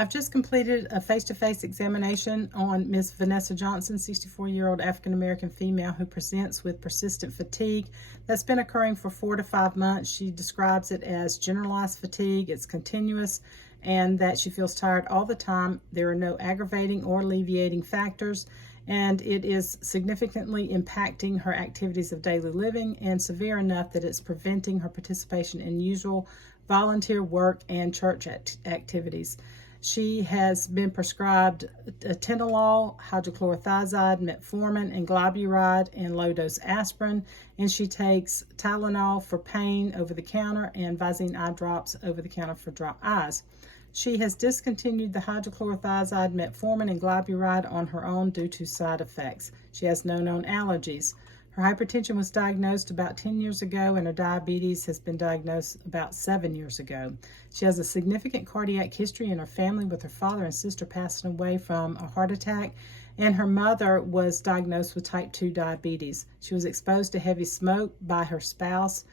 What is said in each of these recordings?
I've just completed a face-to-face examination on Ms. Vanessa Johnson, 64-year-old African-American female who presents with persistent fatigue that's been occurring for 4 to 5 months. She describes it as generalized fatigue. It's continuous, and that she feels tired all the time. There are no aggravating or alleviating factors, and it is significantly impacting her activities of daily living and severe enough that it's preventing her participation in usual volunteer work and church activities. She has been prescribed atenolol, hydrochlorothiazide, metformin, and glyburide, and low-dose aspirin, and she takes Tylenol for pain over the counter and Visine eye drops over the counter for dry eyes. She has discontinued the hydrochlorothiazide, metformin, and glyburide on her own due to side effects. She has no known allergies. Her hypertension was diagnosed about 10 years ago, and her diabetes has been diagnosed about 7 years ago. She has a significant cardiac history in her family, with her father and sister passing away from a heart attack, and her mother was diagnosed with type 2 diabetes. She was exposed to heavy smoke by her spouse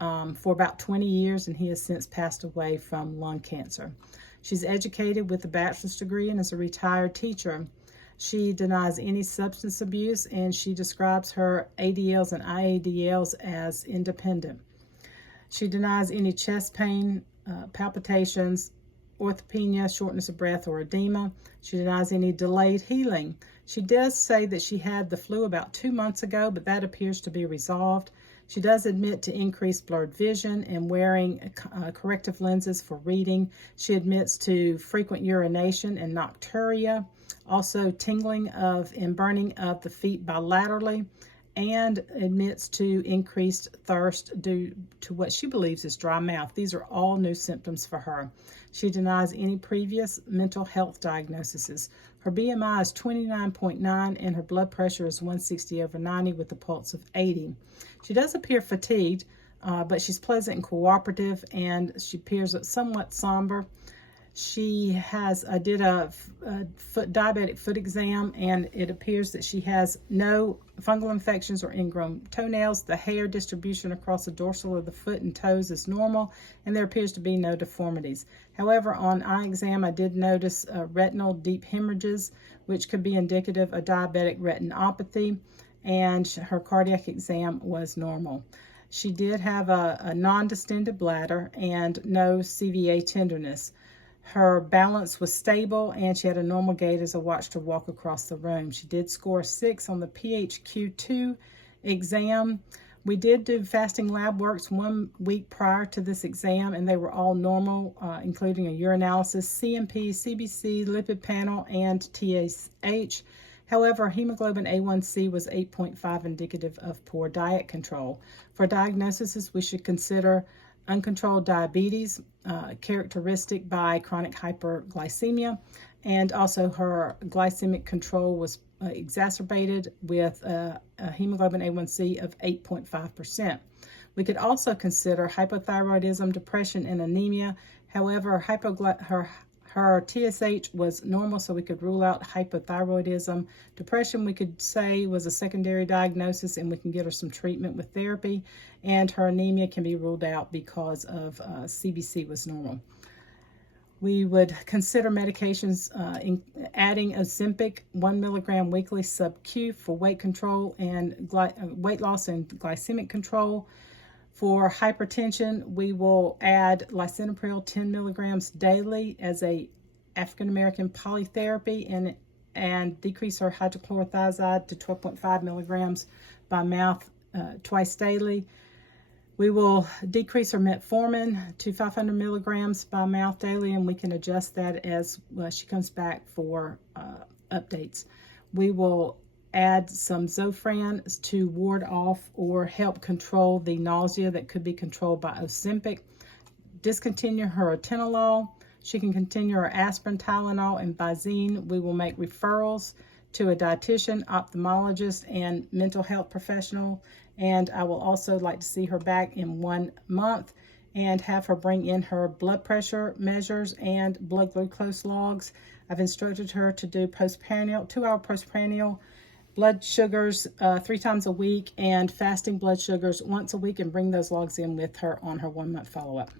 for about 20 years, and he has since passed away from lung cancer. She's educated with a bachelor's degree and is a retired teacher. She denies any substance abuse, and she describes her ADLs and IADLs as independent. She denies any chest pain, palpitations, orthopnea, shortness of breath, or edema. She denies any delayed healing. She does say that she had the flu about 2 months ago, but that appears to be resolved. She does admit to increased blurred vision and wearing corrective lenses for reading. She admits to frequent urination and nocturia, also tingling of and burning of the feet bilaterally, and admits to increased thirst due to what she believes is dry mouth. These are all new symptoms for her. She denies any previous mental health diagnoses. Her BMI is 29.9 and her blood pressure is 160/90 with a pulse of 80. She does appear fatigued, but she's pleasant and cooperative, and she appears somewhat somber. She did a diabetic foot exam, and it appears that she has no fungal infections or ingrown toenails. The hair distribution across the dorsal of the foot and toes is normal, and there appears to be no deformities. However, on eye exam, I did notice retinal deep hemorrhages, which could be indicative of diabetic retinopathy, and her cardiac exam was normal. She did have a non-distended bladder and no CVA tenderness. Her balance was stable, and she had a normal gait as I watched her walk across the room. She did score 6 on the PHQ-2 exam. We did do fasting lab works 1 week prior to this exam, and they were all normal, including a urinalysis, CMP, CBC, lipid panel, and TSH. However, hemoglobin A1C was 8.5, indicative of poor diet control. For diagnosis, we should consider uncontrolled diabetes, characteristic by chronic hyperglycemia, and also her glycemic control was exacerbated with a hemoglobin A1C of 8.5%. We could also consider hypothyroidism, depression, and anemia. However, her TSH was normal, so we could rule out hypothyroidism. Depression, we could say, was a secondary diagnosis, and we can get her some treatment with therapy. And her anemia can be ruled out because of CBC was normal. We would consider medications, adding Ozempic 1 milligram weekly sub-Q for weight control and weight loss and glycemic control. For hypertension, we will add lisinopril 10 milligrams daily as a African-American polytherapy, and decrease her hydrochlorothiazide to 12.5 milligrams by mouth twice daily. We will decrease her metformin to 500 milligrams by mouth daily, and we can adjust that as she comes back for updates. We will add some Zofran to ward off or help control the nausea that could be controlled by Ozempic. Discontinue her atenolol. She can continue her aspirin, Tylenol, and Visine. We will make referrals to a dietitian, ophthalmologist, and mental health professional. And I will also like to see her back in 1 month and have her bring in her blood pressure measures and blood glucose logs. I've instructed her to do postprandial, 2-hour postprandial blood sugars 3 times a week, and fasting blood sugars once a week, and bring those logs in with her on her 1 month follow-up.